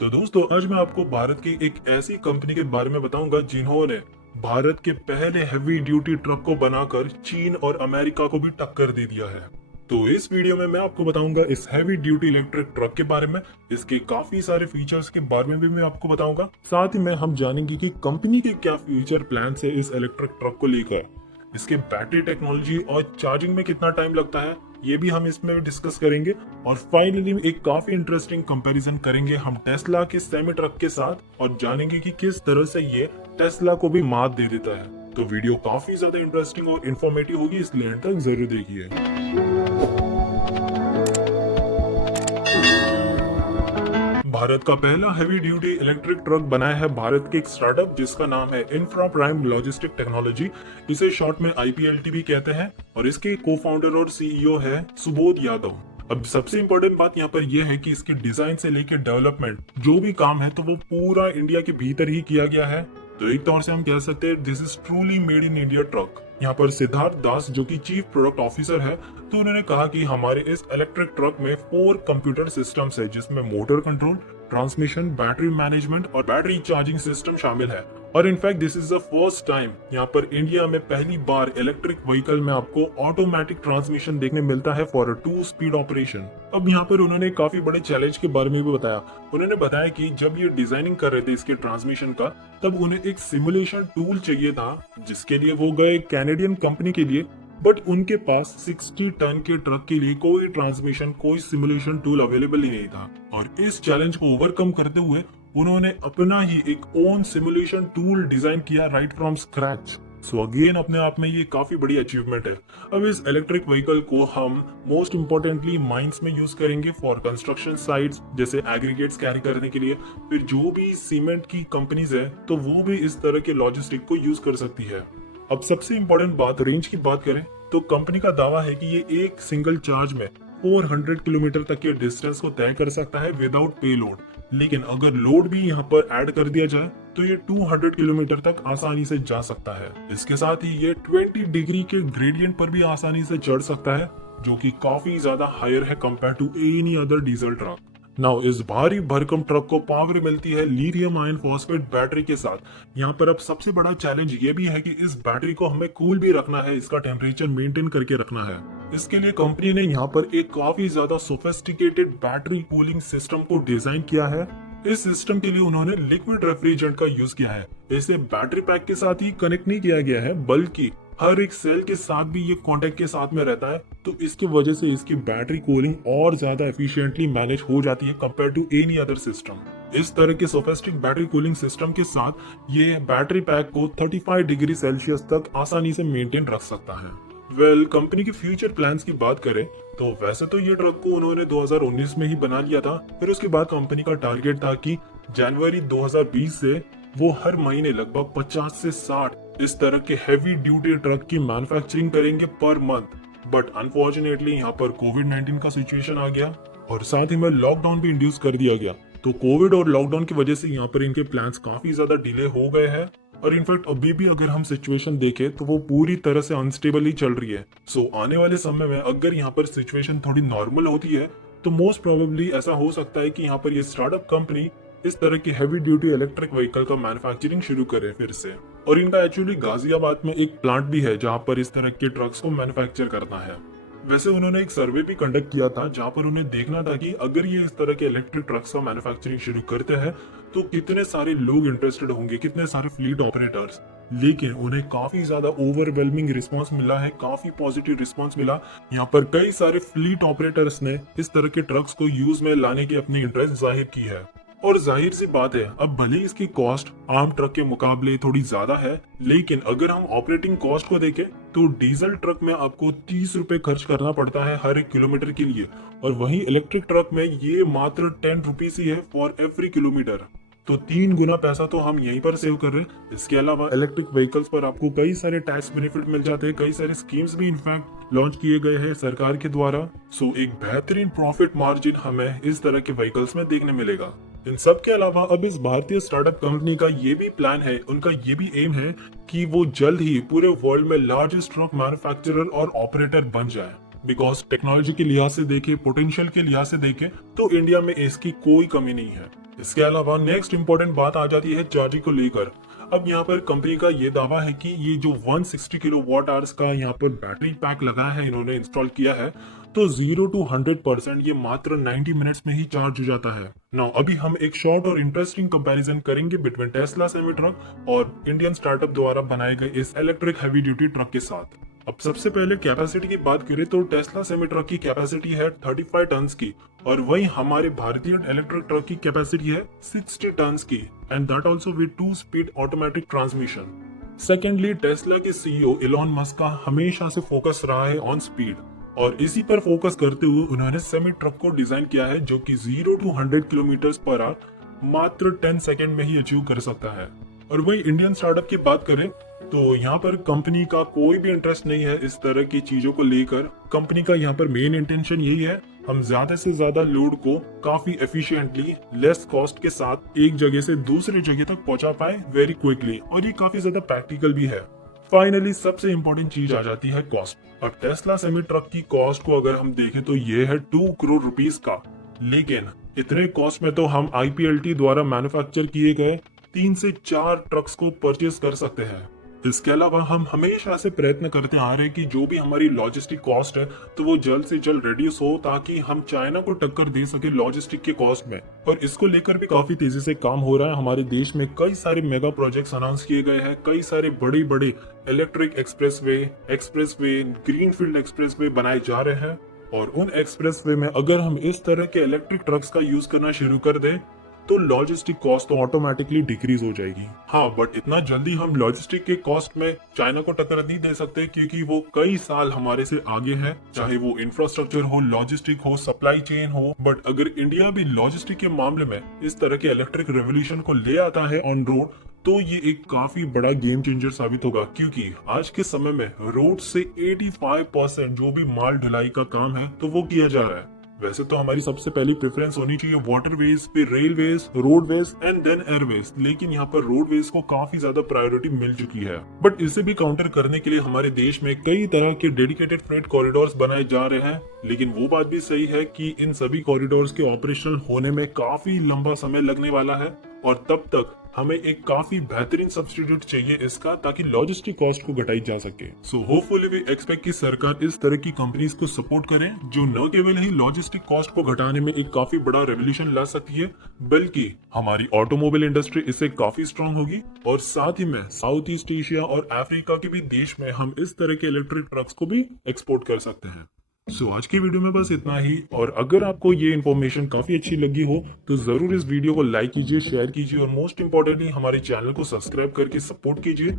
तो दोस्तों आज मैं आपको भारत की एक ऐसी कंपनी के बारे में बताऊंगा जिन्होंने भारत के पहले हैवी ड्यूटी ट्रक को बनाकर चीन और अमेरिका को भी टक्कर दे दिया है। तो इस वीडियो में मैं आपको बताऊंगा इस हैवी ड्यूटी इलेक्ट्रिक ट्रक के बारे में, इसके काफी सारे फीचर्स के बारे में भी मैं आपको बताऊंगा। साथ ही में हम जानेंगे कि कंपनी के क्या फ्यूचर प्लान है इस इलेक्ट्रिक ट्रक को लेकर, इसके बैटरी टेक्नोलॉजी और चार्जिंग में कितना टाइम लगता है ये भी हम इसमें डिस्कस करेंगे। और फाइनली एक काफी इंटरेस्टिंग कंपैरिजन करेंगे हम टेस्ला के सेमी ट्रक के साथ और जानेंगे कि किस तरह से ये टेस्ला को भी मात दे देता है। तो वीडियो काफी ज्यादा इंटरेस्टिंग और इन्फॉर्मेटिव होगी, इसलिए एंड तक जरूर देखिए। भारत का पहला हैवी ड्यूटी इलेक्ट्रिक ट्रक बनाया है भारत के एक स्टार्टअप जिसका नाम है इंफ्रा प्राइम लॉजिस्टिक टेक्नोलॉजी। इसे शॉर्ट में IPLT भी कहते हैं और इसके को फाउंडर और CEO है सुबोध यादव। अब सबसे इम्पोर्टेंट बात यहाँ पर यह है कि इसके डिजाइन से लेकर डेवलपमेंट जो भी काम है तो वो पूरा इंडिया के भीतर ही किया गया है। तो एक तौर से हम कह सकते हैं this is truly made in India truck. यहाँ पर सिद्धार्थ दास जो कि चीफ प्रोडक्ट ऑफिसर है, तो उन्होंने कहा कि हमारे इस इलेक्ट्रिक ट्रक में 4 कंप्यूटर सिस्टम्स है जिसमें motor control, transmission, battery management और बैटरी चार्जिंग सिस्टम शामिल है। और in fact this is the first time यहाँ पर इंडिया में पहली बार इलेक्ट्रिक व्हीकल में आपको ऑटोमेटिक ट्रांसमिशन देखने मिलता है फॉर 2 स्पीड ऑपरेशन। अब यहाँ पर उन्होंने काफी बड़े चैलेंज के बारे में भी बताया। उन्होंने बताया कि जब ये डिजाइनिंग कर रहे थे इसके ट्रांसमिशन का, तब उन्हें एक सिमुलेशन टूल चाहिए था जिसके लिए वो गए कैनेडियन कंपनी के लिए, बट उनके पास 60 टन के ट्रक के लिए कोई ट्रांसमिशन, कोई सिमुलेशन टूल अवेलेबल ही नहीं था। और इस चैलेंज को ओवरकम करते हुए उन्होंने अपना ही एक ओन सिमुलेशन टूल डिजाइन किया right from scratch. So again अपने आप में ये काफी बड़ी अचीवमेंट है। अब इस इलेक्ट्रिक व्हीकल को हम मोस्ट इम्पोर्टेंटली माइंस में यूज करेंगे फॉर कंस्ट्रक्शन साइट्स, जैसे एग्रीगेट्स कैरी करने के लिए। फिर जो भी सीमेंट की कंपनीज है तो वो भी इस तरह के लॉजिस्टिक को यूज कर सकती है। अब सबसे इम्पोर्टेंट बात, रेंज की बात करें तो कंपनी का दावा है कि ये एक सिंगल चार्ज में 400 किलोमीटर तक के डिस्टेंस को तय कर सकता है विदाउट पे लोड। लेकिन अगर लोड भी यहाँ पर ऐड कर दिया जाए तो ये 200 किलोमीटर तक आसानी से जा सकता है। इसके साथ ही ये 20 डिग्री के ग्रेडियंट पर भी आसानी से चढ़ सकता है, जो कि काफी ज्यादा हायर है compare to any other diesel truck. Now इस भारी भरकम ट्रक को पावर मिलती है लिथियम आयन फॉस्फेट बैटरी के साथ। यहाँ पर अब सबसे बड़ा चैलेंज ये भी है कि इस बैटरी को हमें कूल भी रखना है, इसका टेम्परेचर मेंटेन करके रखना है। इसके लिए कंपनी ने यहाँ पर एक काफी ज्यादा सोफिस्टिकेटेड बैटरी कूलिंग सिस्टम को डिजाइन किया है। इस सिस्टम के लिए उन्होंने लिक्विड रेफ्रिजरेंट का यूज किया है। इसे बैटरी पैक के साथ ही कनेक्ट नहीं किया गया है, बल्कि हर एक सेल के साथ भी ये कांटेक्ट के साथ में रहता है। तो इसकी वजह से इसकी बैटरी कूलिंग और ज्यादा एफिशिएंटली मैनेज हो जाती है compare to any other system. इस तरह के सोफिस्टिक बैटरी कूलिंग सिस्टम के साथ ये बैटरी पैक को 35 डिग्री सेल्सियस तक आसानी से मेंटेन रख सकता है। कंपनी के फ्यूचर प्लान्स की बात करें तो वैसे तो ये ट्रक को उन्होंने 2019 में ही बना लिया था। फिर उसके बाद कंपनी का टारगेट था कि जनवरी 2020 से वो हर महीने लगभग 50 से 60 इस तरह के हैवी ड्यूटी ट्रक की मैन्युफैक्चरिंग करेंगे पर मंथ। बट अनफॉर्चुनेटली यहाँ पर कोविड-19 का सिचुएशन आ गया और साथ ही में लॉकडाउन भी इंड्यूस कर दिया गया। तो कोविड और लॉकडाउन की वजह से यहाँ पर इनके प्लान्स काफी ज्यादा डिले हो गए हैं। और इनफैक्ट अभी भी अगर हम सिचुएशन देखें तो वो पूरी तरह से अनस्टेबल ही चल रही है। सो आने वाले समय में अगर यहाँ पर सिचुएशन थोड़ी नॉर्मल होती है तो मोस्ट प्रोबेबली ऐसा हो सकता है कि यहाँ पर ये स्टार्टअप कंपनी इस तरह की हैवी ड्यूटी इलेक्ट्रिक व्हीकल का मैन्युफैक्चरिंग शुरू करे फिर से। और इनका एक्चुअली गाजियाबाद में एक प्लांट भी है जहाँ पर इस तरह के ट्रक्स को मैन्युफैक्चर करना है। वैसे उन्होंने एक सर्वे भी कंडक्ट किया था जहाँ पर उन्हें देखना था कि अगर ये इस तरह के इलेक्ट्रिक ट्रक्स का मैन्युफैक्चरिंग शुरू करते हैं तो कितने सारे लोग इंटरेस्टेड होंगे, कितने सारे फ्लीट ऑपरेटर्स। लेकिन उन्हें काफी ज्यादा ओवरवेलमिंग रिस्पांस मिला है, काफी पॉजिटिव रिस्पांस मिला। यहाँ पर कई सारे फ्लीट ऑपरेटर्स ने इस तरह के ट्रक्स को यूज में लाने की अपनी इंटरेस्ट जाहिर की है। और जाहिर सी बात है, अब भले इसकी कॉस्ट आम ट्रक के मुकाबले थोड़ी ज्यादा है, लेकिन अगर हम ऑपरेटिंग कॉस्ट को देखें तो डीजल ट्रक में आपको 30 रुपए खर्च करना पड़ता है हर 1 किलोमीटर के लिए, और वहीं इलेक्ट्रिक ट्रक में ये मात्र 10 रुपीज ही है फॉर एवरी किलोमीटर। तो 3 गुना पैसा तो हम यहीं पर सेव कर रहे हैं। इसके अलावा इलेक्ट्रिक व्हीकल्स पर आपको कई सारे टैक्स बेनिफिट मिल जाते हैं, कई सारे स्कीम्स भी इनफैक्ट लॉन्च किए गए हैं सरकार के द्वारा। सो एक बेहतरीन प्रॉफिट मार्जिन हमें इस तरह के व्हीकल्स में देखने मिलेगा। इन सब के अलावा अब इस भारतीय स्टार्टअप कंपनी का ये भी प्लान है, उनका ये भी एम है कि वो जल्द ही पूरे वर्ल्ड में लार्जेस्ट ट्रक मैन्युफैक्चरर और ऑपरेटर बन जाए। बिकॉज टेक्नोलॉजी के लिहाज से देखे, पोटेंशियल के लिहाज से देखे तो इंडिया में इसकी कोई कमी नहीं है। इसके अलावा नेक्स्ट इंपॉर्टेंट बात आ जाती है चार्जिंग को लेकर। अब यहाँ पर कंपनी का ये दावा है कि ये जो 160 किलो वॉट आवर्स का यहाँ पर बैटरी पैक लगाया है, इन्होंने इंस्टॉल किया है, तो 0 to 100% ये मात्र 90 मिनट्स में ही चार्ज हो जाता है। नाउ अभी हम एक शॉर्ट और इंटरेस्टिंग कंपैरिजन करेंगे बिटवीन टेस्ला सेमी ट्रक और इंडियन स्टार्टअप द्वारा बनाए गए इस इलेक्ट्रिक हैवी ड्यूटी ट्रक के साथ। अब सबसे पहले कैपेसिटी की बात करें तो टेस्ला सेमी ट्रक की कैपेसिटी है 35 टन की, और वहीं हमारे भारतीय इलेक्ट्रिक ट्रक की कैपेसिटी है 60 टन की, एंड दैट आल्सो विद 2-स्पीड ऑटोमेटिक ट्रांसमिशन। सेकेंडली, टेस्ला के सीईओ इलॉन मस्क का हमेशा से फोकस रहा है ऑन स्पीड, और इसी पर फोकस करते हुए उन्होंने सेमी ट्रक को डिजाइन किया है जो कि 0 to 100 किलोमीटर पर आवर मात्र 10 सेकेंड में ही अचीव कर सकता है। और वही इंडियन स्टार्टअप की बात करें तो यहाँ पर कंपनी का कोई भी इंटरेस्ट नहीं है इस तरह की चीजों को लेकर। कंपनी का यहाँ पर मेन इंटेंशन यही है, हम ज्यादा से ज्यादा लोड को काफी एफिशिएंटली लेस कॉस्ट के साथ एक जगह से दूसरी जगह तक पहुंचा पाए वेरी क्विकली, और ये काफी ज्यादा प्रैक्टिकल भी है। फाइनली सबसे इम्पोर्टेंट चीज आ जाती है कॉस्ट। अब टेस्ला सेमी ट्रक की कॉस्ट को अगर हम देखें तो ये है 2 करोड़ रुपीस का, लेकिन इतने कॉस्ट में तो हम IPLT द्वारा मैन्युफैक्चर किए गए 3 से 4 ट्रक्स को परचेज कर सकते हैं। इसके अलावा हम हमेशा से प्रयत्न करते आ रहे हैं कि जो भी हमारी लॉजिस्टिक कॉस्ट है तो वो जल्द से जल्द रिड्यूस हो, ताकि हम चाइना को टक्कर दे सके लॉजिस्टिक के कॉस्ट में। और इसको लेकर भी काफी तेजी से काम हो रहा है। हमारे देश में कई सारे मेगा प्रोजेक्ट्स अनाउंस किए गए हैं, कई सारे बड़े बड़े इलेक्ट्रिक एक्सप्रेसवे, ग्रीनफील्ड एक्सप्रेसवे बनाए जा रहे हैं, और उन एक्सप्रेसवे में अगर हम इस तरह के इलेक्ट्रिक ट्रक्स का यूज करना शुरू कर दें तो लॉजिस्टिक कॉस्ट तो ऑटोमेटिकली डिक्रीज हो जाएगी। हाँ, बट इतना जल्दी हम लॉजिस्टिक के कॉस्ट में चाइना को टक्कर नहीं दे सकते, क्योंकि वो कई साल हमारे से आगे है, चाहे वो इंफ्रास्ट्रक्चर हो, लॉजिस्टिक हो, सप्लाई चेन हो। बट अगर इंडिया भी लॉजिस्टिक के मामले में इस तरह के इलेक्ट्रिक रेवोल्यूशन को ले आता है ऑन रोड, तो ये एक काफी बड़ा गेम चेंजर साबित होगा, क्योंकि आज के समय में रोड से 85% जो भी माल ढुलाई का काम है तो वो किया जा रहा है। वैसे तो हमारी सबसे पहली प्रेफरेंस होनी चाहिए वाटरवेज, फिर railways, roadways and then airways, लेकिन यहाँ पर रोडवेज को काफी ज्यादा प्रायोरिटी मिल चुकी है। बट इसे भी काउंटर करने के लिए हमारे देश में कई तरह के डेडिकेटेड फ्रेट कॉरिडोर्स बनाए जा रहे हैं, लेकिन वो बात भी सही है कि इन सभी कॉरिडोर्स के ऑपरेशनल होने में काफी लंबा समय लगने वाला है, और तब तक हमें एक काफी बेहतरीन सब्स्टिट्यूट चाहिए इसका, ताकि लॉजिस्टिक कॉस्ट को घटाई जा सके। सो होपफुली वी एक्सपेक्ट कि सरकार इस तरह की कंपनीज को सपोर्ट करे, जो न केवल ही लॉजिस्टिक कॉस्ट को घटाने में एक काफी बड़ा रेवोल्यूशन ला सकती है, बल्कि हमारी ऑटोमोबाइल इंडस्ट्री इससे काफी स्ट्रांग होगी, और साथ ही में साउथ ईस्ट एशिया और अफ्रीका के भी देश में हम इस तरह के इलेक्ट्रिक ट्रक्स को भी एक्सपोर्ट कर सकते हैं। आज की वीडियो में बस इतना ही, और अगर आपको ये इन्फॉर्मेशन काफी अच्छी लगी हो तो जरूर इस वीडियो को लाइक कीजिए, शेयर कीजिए, और मोस्ट इम्पोर्टेंटली हमारे चैनल को सब्सक्राइब करके सपोर्ट कीजिए।